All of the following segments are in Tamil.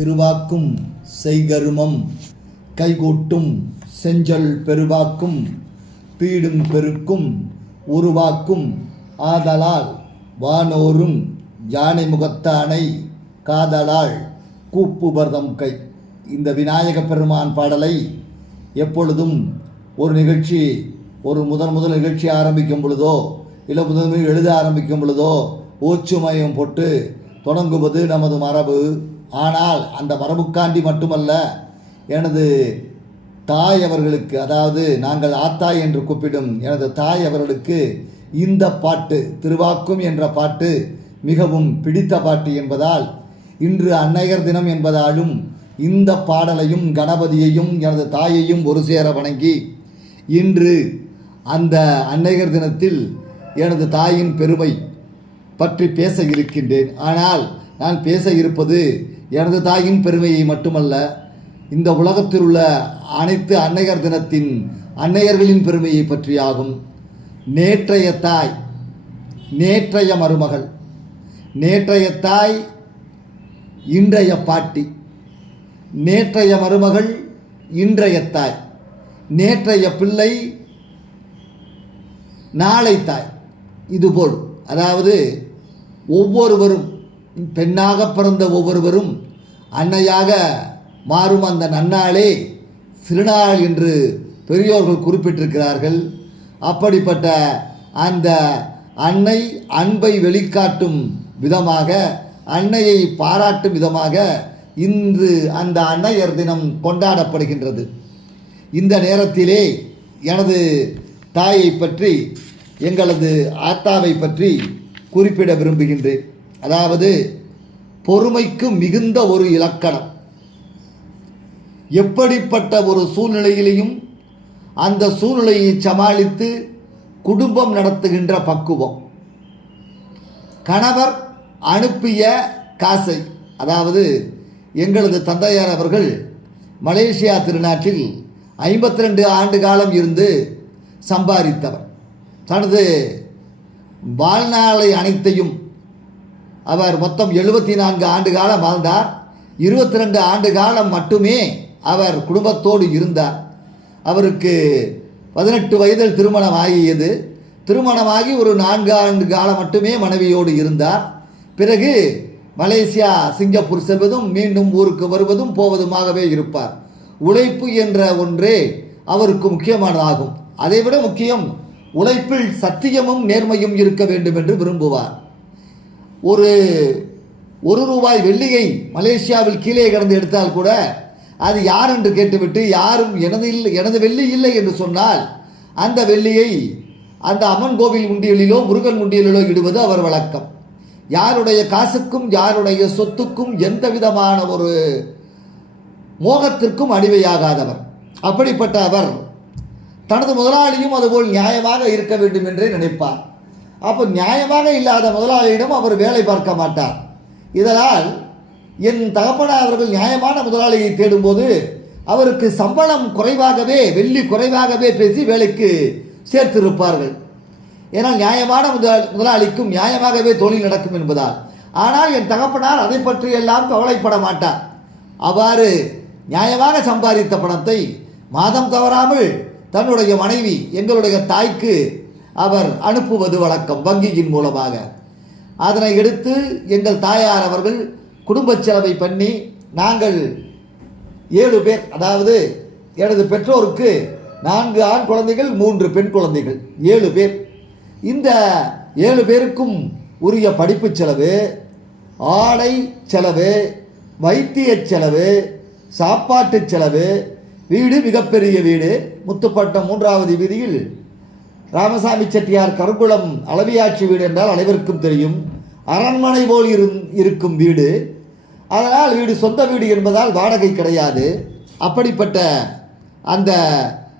திருவாக்கும் செய்கருமம் கைகூட்டும் செஞ்சல் பெருவாக்கும் பீடும் பெருக்கும் உருவாக்கும் ஆதலால் வானோரும் யானை முகத்தானை காதலால் கூப்புபர்தம் கை. இந்த விநாயக பெருமான் பாடலை எப்பொழுதும் ஒரு நிகழ்ச்சி ஒரு முதன் முதல் நிகழ்ச்சி ஆரம்பிக்கும் பொழுதோ இல்லை முதல் எழுத ஆரம்பிக்கும் பொழுதோ ஓச்சுமயம் போட்டு தொடங்குவது நமது மரபு. ஆனால் அந்த மரபுக்காண்டி மட்டுமல்ல எனது தாய் அவர்களுக்கு அதாவது நாங்கள் ஆத்தாய் என்று கூப்பிடும் எனது தாய் அவர்களுக்கு இந்த பாட்டு திருவாக்கும் என்ற பாட்டு மிகவும் பிடித்த பாட்டு என்பதால் இன்று அன்னையர் தினம் என்பதாலும் இந்த பாடலையும் கணபதியையும் எனது தாயையும் ஒரு சேர வணங்கி இன்று அந்த அன்னையர் தினத்தில் எனது தாயின் பெருமை பற்றி பேச இருக்கின்றேன். ஆனால் நான் பேச இருப்பது எனது தாயின் பெருமையை மட்டுமல்ல இந்த உலகத்தில் உள்ள அனைத்து அன்னையர் தினத்தின் அன்னையர்களின் பெருமையை பற்றியாகும். நேற்றைய தாய் நேற்றைய மருமகள் நேற்றைய தாய் இன்றைய பாட்டி நேற்றைய மருமகள் இன்றைய தாய் நேற்றைய பிள்ளை நாளை தாய். இதுபோல் அதாவது ஒவ்வொருவரும் பெண்ணாக பிறந்த ஒவ்வொருவரும் அன்னையாக மாறும் அந்த நன்னாளே சிறுநாள் என்று பெரியோர்கள் குறிப்பிட்டிருக்கிறார்கள். அப்படிப்பட்ட அந்த அன்னை அன்பை வெளிக்காட்டும் விதமாக அன்னையை பாராட்டும் விதமாக இன்று அந்த அன்னையர் தினம் கொண்டாடப்படுகின்றது. இந்த நேரத்திலே எனது தாயை பற்றி எங்களது ஆத்தாவை பற்றி குறிப்பிட விரும்புகின்றேன். அதாவது பொறுமைக்கு மிகுந்த ஒரு இலக்கணம். எப்படிப்பட்ட ஒரு சூழ்நிலையிலையும் அந்த சூழ்நிலையை சமாளித்து குடும்பம் நடத்துகின்ற பக்குவம். கணவர் அனுப்பிய காசை அதாவது எங்களது தந்தையார் அவர்கள் மலேசியா திருநாட்டில் ஐம்பத்தி ரெண்டு ஆண்டு காலம் இருந்து சம்பாதித்தவர். தனது வாழ்நாளை அனைத்தையும் அவர் மொத்தம் எழுபத்தி நான்கு ஆண்டு காலம் வாழ்ந்தார். இருபத்தி ரெண்டு ஆண்டு காலம் மட்டுமே அவர் குடும்பத்தோடு இருந்தார். அவருக்கு பதினெட்டு வயதில் திருமணம் ஆகியது. திருமணமாகி ஒரு நான்கு ஆண்டு காலம் மட்டுமே மனைவியோடு இருந்தார். பிறகு மலேசியா சிங்கப்பூர் செல்வதும் மீண்டும் ஊருக்கு வருவதும் போவதுமாகவே இருப்பார். உழைப்பு என்ற ஒன்றே அவருக்கு முக்கியமானதாகும். அதைவிட முக்கியம் உழைப்பில் சத்தியமும் நேர்மையும் இருக்க வேண்டும் என்று விரும்புவார். ஒரு ஒரு ரூபாய் வெள்ளியை மலேசியாவில் கீழே கிடந்து எடுத்தால் கூட அது யார் என்று கேட்டுவிட்டு யாரும் எனது இல்லை எனது வெள்ளி இல்லை என்று சொன்னால் அந்த வெள்ளியை அந்த அம்மன் கோவில் உண்டியலிலோ முருகன் உண்டியலிலோ இடுவது அவர் வழக்கம். யாருடைய காசுக்கும் யாருடைய சொத்துக்கும் எந்த விதமான ஒரு மோகத்திற்கும் அடிமையாகாதவர். அப்படிப்பட்ட அவர் தனது முதலாளியும் அதுபோல் நியாயமாக இருக்க வேண்டும் என்றே நினைப்பார். அப்போ நியாயமாக இல்லாத முதலாளியிடம் அவர் வேலை பார்க்க மாட்டார். இதனால் என் தகப்பனார் அவர்கள் நியாயமான முதலாளியை தேடும்போது அவருக்கு சம்பளம் குறைவாகவே வெள்ளி குறைவாகவே பேசி வேலைக்கு சேர்த்திருப்பார்கள். ஏன்னா நியாயமான முதல் முதலாளிக்கும் நியாயமாகவே தொழில் நடக்கும் என்பதால். ஆனால் என் தகப்பனார் அதை பற்றி எல்லாம் கவலைப்பட மாட்டார். அவ்வாறு நியாயமாக சம்பாதித்த பணத்தை மாதம் தவறாமல் தன்னுடைய மனைவி எங்களுடைய தாய்க்கு அவர் அனுப்புவது வழக்கம் வங்கியின் மூலமாக. அதனை எடுத்து எங்கள் தாயார் அவர்கள் குடும்ப செலவை பண்ணி நாங்கள் ஏழு பேர் அதாவது எனது பெற்றோருக்கு நான்கு ஆண் குழந்தைகள் மூன்று பெண் குழந்தைகள் ஏழு பேர். இந்த ஏழு பேருக்கும் உரிய படிப்பு செலவு ஆடை செலவு வைத்திய செலவு சாப்பாட்டு செலவு வீடு மிகப்பெரிய வீடு முத்துப்பட்டம் மூன்றாவது வீதியில் ராமசாமி செட்டியார் கருங்குளம் அளவியாட்சி வீடு என்றால் அனைவருக்கும் தெரியும். அரண்மனை போல் இரு இருக்கும் வீடு. அதனால் வீடு சொந்த வீடு என்பதால் வாடகை கிடையாது. அப்படிப்பட்ட அந்த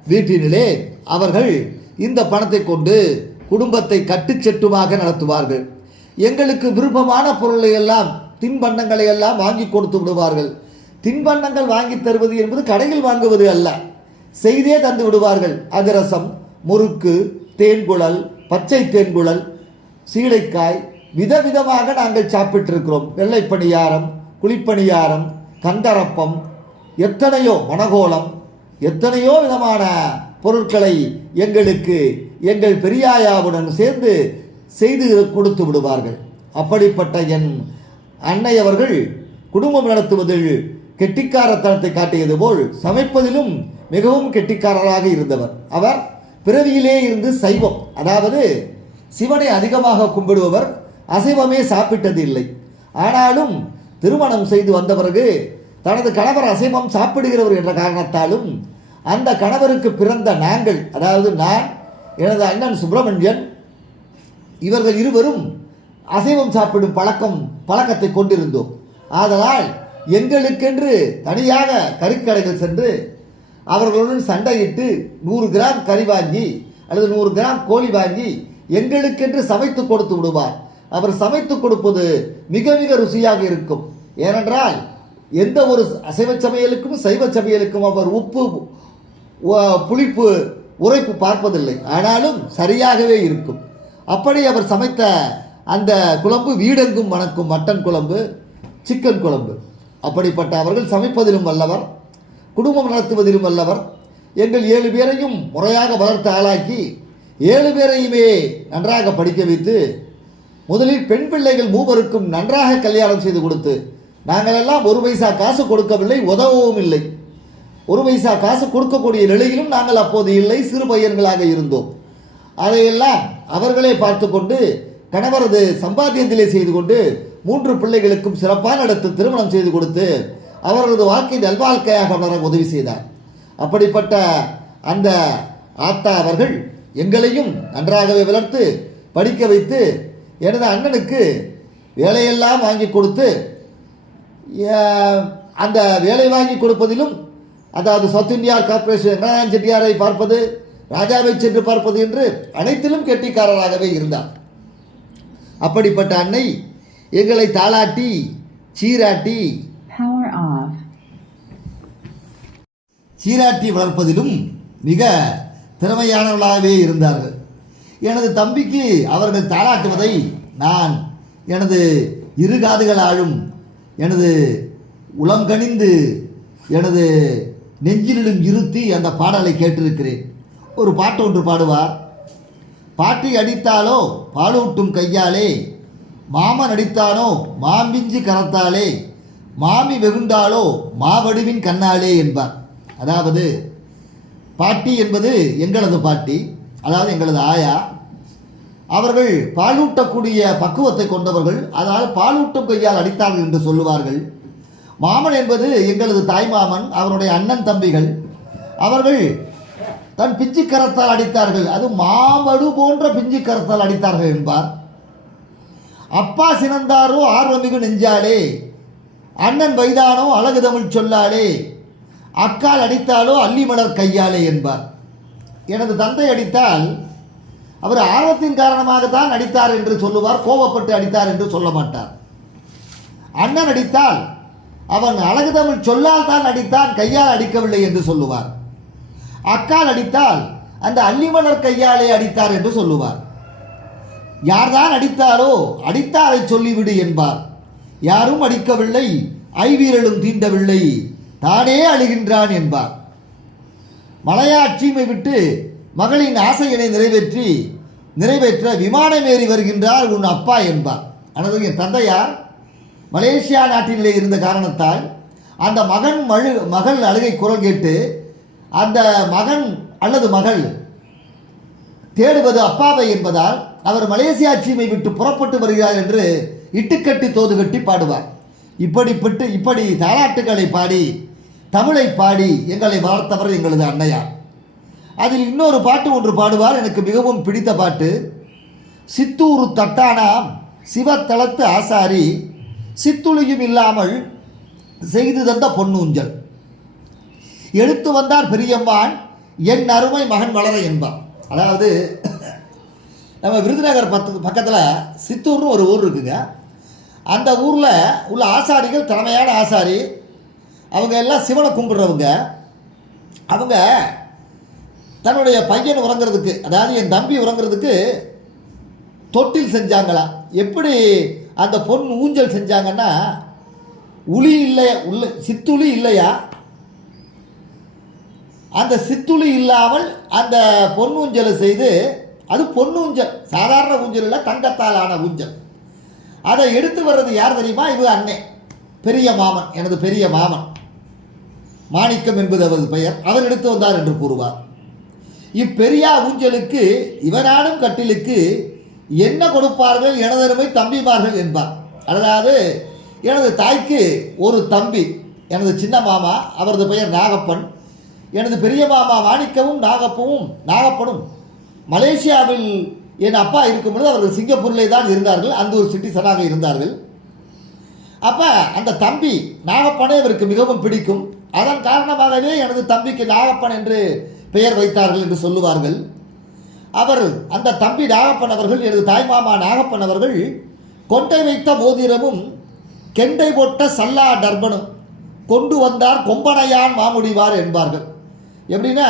வீட்டினிலே அவர்கள் இந்த பணத்தை கொண்டு குடும்பத்தை கட்டுச்செட்டுமாக நடத்துவார்கள். எங்களுக்கு விருப்பமான பொருளை எல்லாம் தின்பண்டங்களை எல்லாம் வாங்கி கொடுத்து விடுவார்கள். தின்பண்டங்கள் வாங்கி தருவது என்பது கடையில் வாங்குவது அல்ல. செய்தே தந்து விடுவார்கள். அதிரசம் முறுக்கு தேன்குழல் பச்சை தேன்குழல் சீடைக்காய் விதவிதமாக நாங்கள் சாப்பிட்டிருக்கிறோம். வெள்ளை பணியாரம் குழிப்பணியாரம் கந்தரப்பம் எத்தனையோ மணகோலம் எத்தனையோ விதமான பொருட்களை எங்களுக்கு எங்கள் பெரியாயாவுடன் சேர்ந்து செய்து கொடுத்து விடுவார்கள். அப்படிப்பட்ட என் அன்னை அவர்கள் குடும்பம் நடத்துவதில் கெட்டிக்காரத்தனத்தை காட்டியது போல் சமைப்பதிலும் மிகவும் கெட்டிக்காரராக இருந்தவர். அவர் பிறவியிலே இருந்து சைவம் அதாவது சிவனை அதிகமாக கும்பிடுபவர் அசைவமே சாப்பிட்டது இல்லை ஆனாலும் திருமணம் செய்து வந்த பிறகு தனது கணவர் அசைவம் சாப்பிடுகிறவர் என்ற காரணத்தாலும் அந்த கணவருக்கு பிறந்த நாங்கள் அதாவது நான் எனது அண்ணன் சுப்பிரமணியன் இவர்கள் இருவரும் அசைவம் சாப்பிடும் பழக்கம் பழக்கத்தை கொண்டிருந்தோம். ஆதலால் எங்களுக்கென்று தனியாக கறிக்கடைகள் சென்று அவர்களுடன் சண்டையிட்டு நூறு கிராம் கறி வாங்கி அல்லது நூறு கிராம் கோழி வாங்கி எங்களுக்கென்று சமைத்து கொடுத்து விடுவார். அவர் சமைத்து கொடுப்பது மிக மிக ருசியாக இருக்கும். ஏனென்றால் எந்த ஒரு அசைவ சமையலுக்கும் சைவ சமையலுக்கும் அவர் உப்பு புளிப்பு உரைப்பு பார்ப்பதில்லை. ஆனாலும் சரியாகவே இருக்கும். அப்படி அவர் சமைத்த அந்த குழம்பு வீடெங்கும் வணக்கும் மட்டன் குழம்பு சிக்கன் குழம்பு. அப்படிப்பட்ட அவர்கள் சமைப்பதிலும் வல்லவர். குடும்பம் நடத்துவதிலும் வல்லவர். எங்கள் ஏழு பேரையும் முறையாக வளர்த்து ஆளாக்கி ஏழு பேரையுமே நன்றாக படிக்க வைத்து முதலில் பெண் பிள்ளைகள் மூவருக்கும் நன்றாக கல்யாணம் செய்து கொடுத்து நாங்களெல்லாம் ஒரு பைசா காசு கொடுக்கவில்லை உதவவும் இல்லை. ஒரு பைசா காசு கொடுக்கக்கூடிய நிலையிலும் நாங்கள் அப்போது இல்லை சிறு பையன்களாக இருந்தோம். அதையெல்லாம் அவர்களே பார்த்து கொண்டு கணவரது சம்பாத்தியத்திலே செய்து கொண்டு மூன்று பிள்ளைகளுக்கும் சிறப்பான இடத்து திருமணம் செய்து கொடுத்து அவர்களது வாழ்க்கை நல்வாழ்க்கையாக வளர உதவி செய்தார். அப்படிப்பட்ட அந்த ஆத்தா அவர்கள் எங்களையும் நன்றாகவே வளர்த்து படிக்க வைத்து எனது அண்ணனுக்கு வேலையெல்லாம் வாங்கி கொடுத்து அந்த வேலை வாங்கி கொடுப்பதிலும் அதாவது சவுத் இந்தியா கார்ப்பரேஷன் வெங்கடாயன் செட்டியாரை பார்ப்பது ராஜாவை சென்று பார்ப்பது என்று அனைத்திலும் கெட்டிக்காரராகவே இருந்தார். அப்படிப்பட்ட அன்னை எங்களை தாளாட்டி சீராட்டி சீராட்டி வளர்ப்பதிலும் மிக திறமையானவர்களாகவே இருந்தார்கள். எனது தம்பிக்கு அவர்கள் தாளாட்டுவதை நான் எனது இரு காதுகளாலும் எனது உளங்கணிந்து எனது நெஞ்சிலும் இருத்தி அந்த பாடலை கேட்டிருக்கிறேன். ஒரு பாட்டு ஒன்று பாடுவார். பாட்டி அடித்தாலோ பாலூட்டும் கையாலே மாமன் அடித்தானோ மாம்பிஞ்சு கரத்தாலே மாமி வெகுண்டாலோ மாவடுவின் கண்ணாலே என்பார். அதாவது பாட்டி என்பது எங்களது பாட்டி அதாவது எங்களது ஆயா. அவர்கள் பாலூட்டக்கூடிய பக்குவத்தை கொண்டவர்கள் அதனால் பாலூட்டும் கையால் அடித்தார்கள் என்று சொல்லுவார்கள். மாமன் என்பது எங்களது தாய்மாமன் அவருடைய அண்ணன் தம்பிகள். அவர்கள் தன் பிஞ்சு கரத்தால் அடித்தார்கள் அது மாமடு போன்ற பிஞ்சு கரத்தால் அடித்தார்கள் என்பார். அப்பா சினந்தாரோ ஆர்வமிகு நெஞ்சாலே அண்ணன் வைதானோ அழகு தமிழ் சொல்லாலே அக்கால் அடித்தாலோ அள்ளி மலர் கையாலே என்பார். எனது தந்தை அடித்தால் அவர் ஆர்வத்தின் காரணமாகத்தான் அடித்தார் என்று சொல்லுவார் கோபப்பட்டு அடித்தார் என்று சொல்ல மாட்டார். அண்ணன் அடித்தால் அவன் அழகு தமிழ் சொல்லால் தான் அடித்தான் கையால் அடிக்கவில்லை என்று சொல்லுவார். அக்கால் அடித்தால் அந்த அள்ளிமலர் கையாலே அடித்தார் என்று சொல்லுவார். யார்தான் அடித்தாரோ அடித்தாரை சொல்லிவிடு என்பார். யாரும் அடிக்கவில்லை ஐவீரலும் தீண்டவில்லை. தானே அழுகின்றான் என்பார். மலையாட்சிமை விட்டு மகளின் ஆசையினை நிறைவேற்றி நிறைவேற்ற விமானம் ஏறி வருகின்றார் உன் அப்பா என்பார். ஆனால் என் தந்தையார் மலேசியா நாட்டிலே இருந்த காரணத்தால் அந்த மகன் மழு மகள் அழுகை குரல் கேட்டு அந்த மகன் அல்லது மகள் தேடுவது அப்பாவை என்பதால் அவர் மலேசியா சீமை விட்டு புறப்பட்டு வருகிறார் என்று இட்டுக்கட்டி தோது கட்டி பாடுவார். இப்படிப்பட்டு இப்படி தாலாட்டுகளை பாடி தமிழை பாடி எங்களை வளர்த்தவர் எங்களது அன்னையார். அதில் இன்னொரு பாட்டு ஒன்று பாடுவார். எனக்கு மிகவும் பிடித்த பாட்டு. சித்தூரு தட்டானாம் சிவத்தளத்து ஆசாரி சித்துளியும் இல்லாமல் செய்து தந்த பொன்னூஞ்சல். எடுத்து வந்தார் பெரியம்மான் என் அருமை மகன் வளர என்பான் அதாவது நம்ம விருதுநகர் பத்து பக்கத்தில் சித்தூர்னு ஒரு ஊர் இருக்குங்க. அந்த ஊரில் உள்ள ஆசாரிகள் திறமையான ஆசாரி அவங்க எல்லாம் சிவனை கும்பிடுறவங்க. அவங்க தன்னுடைய பையன் உறங்குறதுக்கு அதாவது என் தம்பி உறங்குறதுக்கு தொட்டில் செஞ்சாங்களா? எப்படி அந்த பொன் ஊஞ்சல் செஞ்சாங்கன்னா உளி இல்லையா உள்ள சித்துளி இல்லையா? அந்த சித்துளி இல்லாமல் அந்த பொன்னூஞ்சலை செய்து அது பொன்னூஞ்சல் சாதாரண ஊஞ்சல் இல்லை தங்கத்தால் ஆன ஊஞ்சல். அதை எடுத்து வர்றது யார் தெரியுமா? இவ அண்ணே பெரிய மாமன் எனது பெரிய மாமன். மாணிக்கம் என்பது அவரது பெயர். அவர் எடுத்து வந்தார் என்று கூறுவார். இப்பெரியா ஊஞ்சலுக்கு இவனாடும் கட்டிலுக்கு என்ன கொடுப்பார்கள்? எனதருமை தம்பிமார்கள் என்பார். அதாவது எனது தாய்க்கு ஒரு தம்பி எனது சின்ன மாமா அவரது பெயர் நாகப்பன். எனது பெரிய மாமா மாணிக்கமும் நாகப்பவும் நாகப்பனும். மலேசியாவில் என் அப்பா இருக்கும் பொழுது அவர்கள் சிங்கப்பூரிலே தான் இருந்தார்கள். அந்த ஒரு சிட்டிசனாக இருந்தார்கள். அப்போ அந்த தம்பி நாகப்பனே இவருக்கு மிகவும் பிடிக்கும். அதன் காரணமாகவே எனது தம்பிக்கு நாகப்பன் என்று பெயர் வைத்தார்கள் என்று சொல்லுவார்கள். அவர் அந்த தம்பி நாகப்பன் அவர்கள் எனது தாய்மாமா நாகப்பன் அவர்கள் கொண்டை வைத்த மோதிரமும் கெண்டை போட்ட சல்லா டர்பனும் கொண்டு வந்தார் கொம்பனையான் மாமுடிவார் என்பார்கள். எப்படின்னா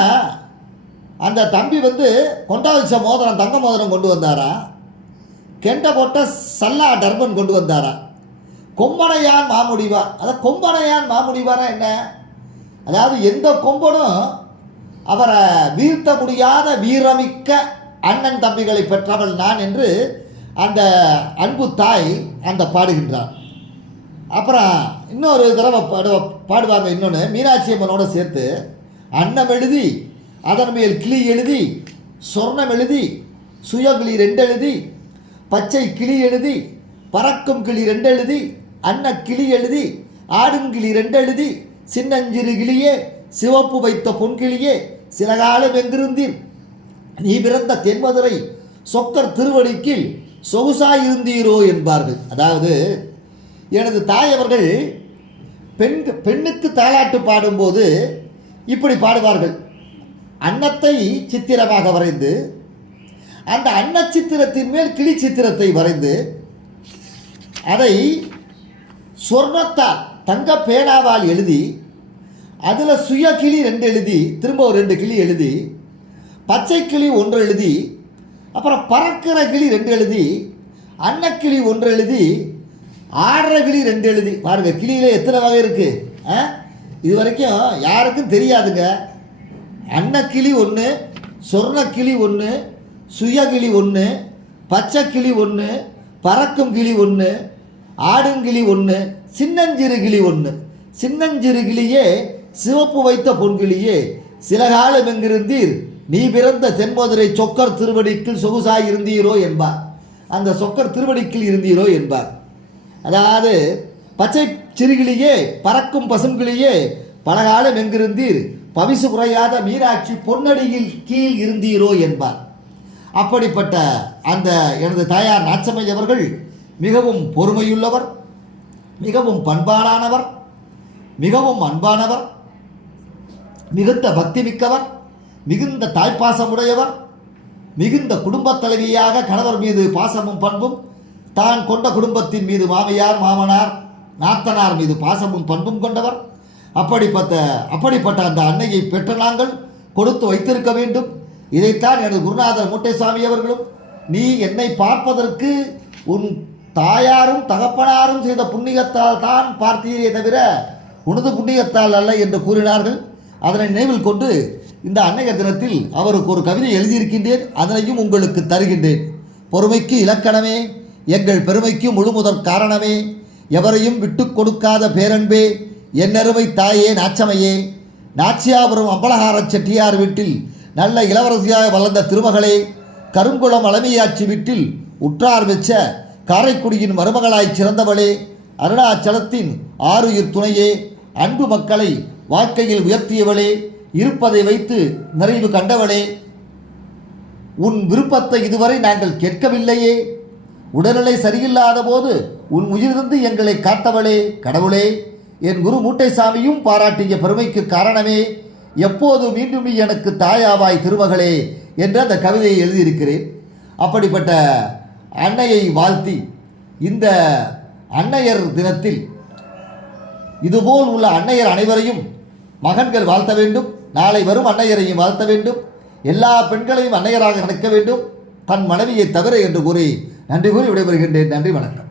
அந்த தம்பி வந்து கொண்டா வச்ச மோதிரம் தங்க மோதிரம் கொண்டு வந்தாரா? கெண்டை போட்ட சல்லா டர்பன் கொண்டு வந்தாரா? கொம்பனையான் மாமுடிவார். அதான் கொம்பனையான் மாமுடிவாரா என்ன? அதாவது எந்த கொம்பனும் அவரை வீழ்த்த முடியாத வீரமிக்க அண்ணன் தம்பிகளை பெற்றவள் நான் என்று அந்த அன்பு தாய் அந்த பாடுகின்றார். அப்புறம் இன்னொரு தடவை பாடு பாடுவாங்க இன்னொன்று மீனாட்சி அம்மனோட சேர்த்து அன்னம் எழுதி அதன் மேல் கிளி எழுதி சொர்ணம் எழுதி சுயகிளி ரெண்டு எழுதி பச்சை கிளி எழுதி பறக்கும் கிளி ரெண்டு எழுதி அன்ன கிளி எழுதி ஆடுங்கிளி ரெண்டு எழுதி சின்னஞ்சிறு கிளியே சிவப்பு வைத்த பொன்கிளியே சில காலம் எங்கிருந்தீர்? நீ பிறந்த தென்மதுரை சொக்கர் திருவடிக்கில் சொகுசாயிருந்தீரோ என்பார்கள். அதாவது எனது தாய் அவர்கள் பெண் பெண்ணுக்கு தாலாட்டு பாடும்போது இப்படி பாடுவார்கள். அன்னத்தை சித்திரமாக வரைந்து அந்த அன்ன சித்திரத்தின் மேல் கிளி சித்திரத்தை வரைந்து அதை சொர்ணத்தால் தங்க பேனாவால் எழுதி அதில் சுய கிளி ரெண்டு எழுதி திரும்ப ஒரு ரெண்டு கிளி எழுதி பச்சை கிளி ஒன்று எழுதி அப்புறம் பறக்கிற கிளி ரெண்டு எழுதி அன்னக்கிளி ஒன்று எழுதி ஆடுற கிளி ரெண்டு எழுதி. பாருங்க கிளியில் எத்தனை வகை இருக்குது ஆ? இது வரைக்கும் யாருக்கும் தெரியாதுங்க. அன்னக்கிளி ஒன்று சொர்ணக்கிளி ஒன்று சுயகிளி ஒன்று பச்சை கிளி ஒன்று பறக்கும் கிளி ஒன்று ஆடுங்கிளி ஒன்று சின்னஞ்சிறு கிளி ஒன்று சின்னஞ்சிறு கிளியே சிவப்பு வைத்த பொன்கிளியே சில காலம் எங்கிருந்தீர்? நீ பிறந்த தென்மதுரை சொக்கர் திருவடிக்கில் சொகுசாய் இருந்தீரோ என்பார். அந்த சொக்கர் திருவடிக்கில் இருந்தீரோ என்பார். அதாவது பச்சை சிறுகிளியே பறக்கும் பசுங்கிளியே பலகாலம் எங்கிருந்தீர்? பவிசு குறையாத மீனாட்சி பொன்னடியில் கீழ் இருந்தீரோ என்பார். அப்படிப்பட்ட அந்த எனது தாயார் நாச்சம்மை அவர்கள் மிகவும் பொறுமையுள்ளவர் மிகவும் பண்பாடானவர் மிகவும் அன்பானவர் மிகுந்த பக்தி மிக்கவர் மிகுந்த தாய்ப்பாசமுடையவர் மிகுந்த குடும்பத் தலைவியாக கணவர் மீது பாசமும் பண்பும் தான் கொண்ட குடும்பத்தின் மீது மாமியார் மாமனார் நாத்தனார் மீது பாசமும் பண்பும் கொண்டவர். அப்படிப்பட்ட அப்படிப்பட்ட அந்த அன்னையை பெற்ற நாங்கள் கொடுத்து வைத்திருக்க வேண்டும். இதைத்தான் எனது குருநாதர் மூட்டைசாமி அவர்களும் நீ என்னை பார்ப்பதற்கு உன் தாயாரும் தகப்பனாரும் செய்த புண்ணியத்தால் தான் பார்த்தீரே தவிர உனது புண்ணியத்தால் அல்ல என்று கூறினார்கள். அதனை நினைவில் கொண்டு இந்த அன்னைய தினத்தில் அவருக்கு ஒரு கவிதை எழுதியிருக்கின்றேன் அதனையும் உங்களுக்கு தருகின்றேன். பொறுமைக்கு இலக்கணமே எங்கள் பெருமைக்கு முழுமுதற் காரணமே எவரையும் விட்டு கொடுக்காத பேரன்பே என்னருமை தாயே நாச்சமையே. நாச்சியாபுரம் அம்பலகார செட்டியார் வீட்டில் நல்ல இளவரசியாக வளர்ந்த திருமகளே கருங்குளம் அலமையாட்சி வீட்டில் உற்றார் வெச்ச காரைக்குடியின் மருமகளாய் சிறந்தவளே அருணாச்சலத்தின் ஆறுயிர் துணையே. அன்பு மக்களை வாழ்க்கையில் உயர்த்தியவளே இருப்பதை வைத்து நிறைவு கண்டவளே உன் விருப்பத்தை இதுவரை நாங்கள் கேட்கவில்லையே. உடல்நிலை சரியில்லாத போது உன் உயிரிருந்து எங்களை காத்தவளே கடவுளே என் குரு மூட்டைசாமியும் பாராட்டிய பெருமைக்கு காரணமே எப்போது மீண்டும் நீ எனக்கு தாயாவாய் திருமகளே என்று அந்த கவிதையை எழுதியிருக்கிறேன். அப்படிப்பட்ட அன்னையை வாழ்த்தி இந்த அன்னையர் தினத்தில் இதுபோல் உள்ள அன்னையர் அனைவரையும் மகன்கள் வாழ்த்த வேண்டும். நாளை வரும் அன்னையரையும் வாழ்த்த வேண்டும். எல்லா பெண்களையும் அன்னையராக நினைக்க வேண்டும். தன் மனைவியை தவிர என்று கூறி நன்றி கூறி விடைபெறுகின்றேன். நன்றி வணக்கம்.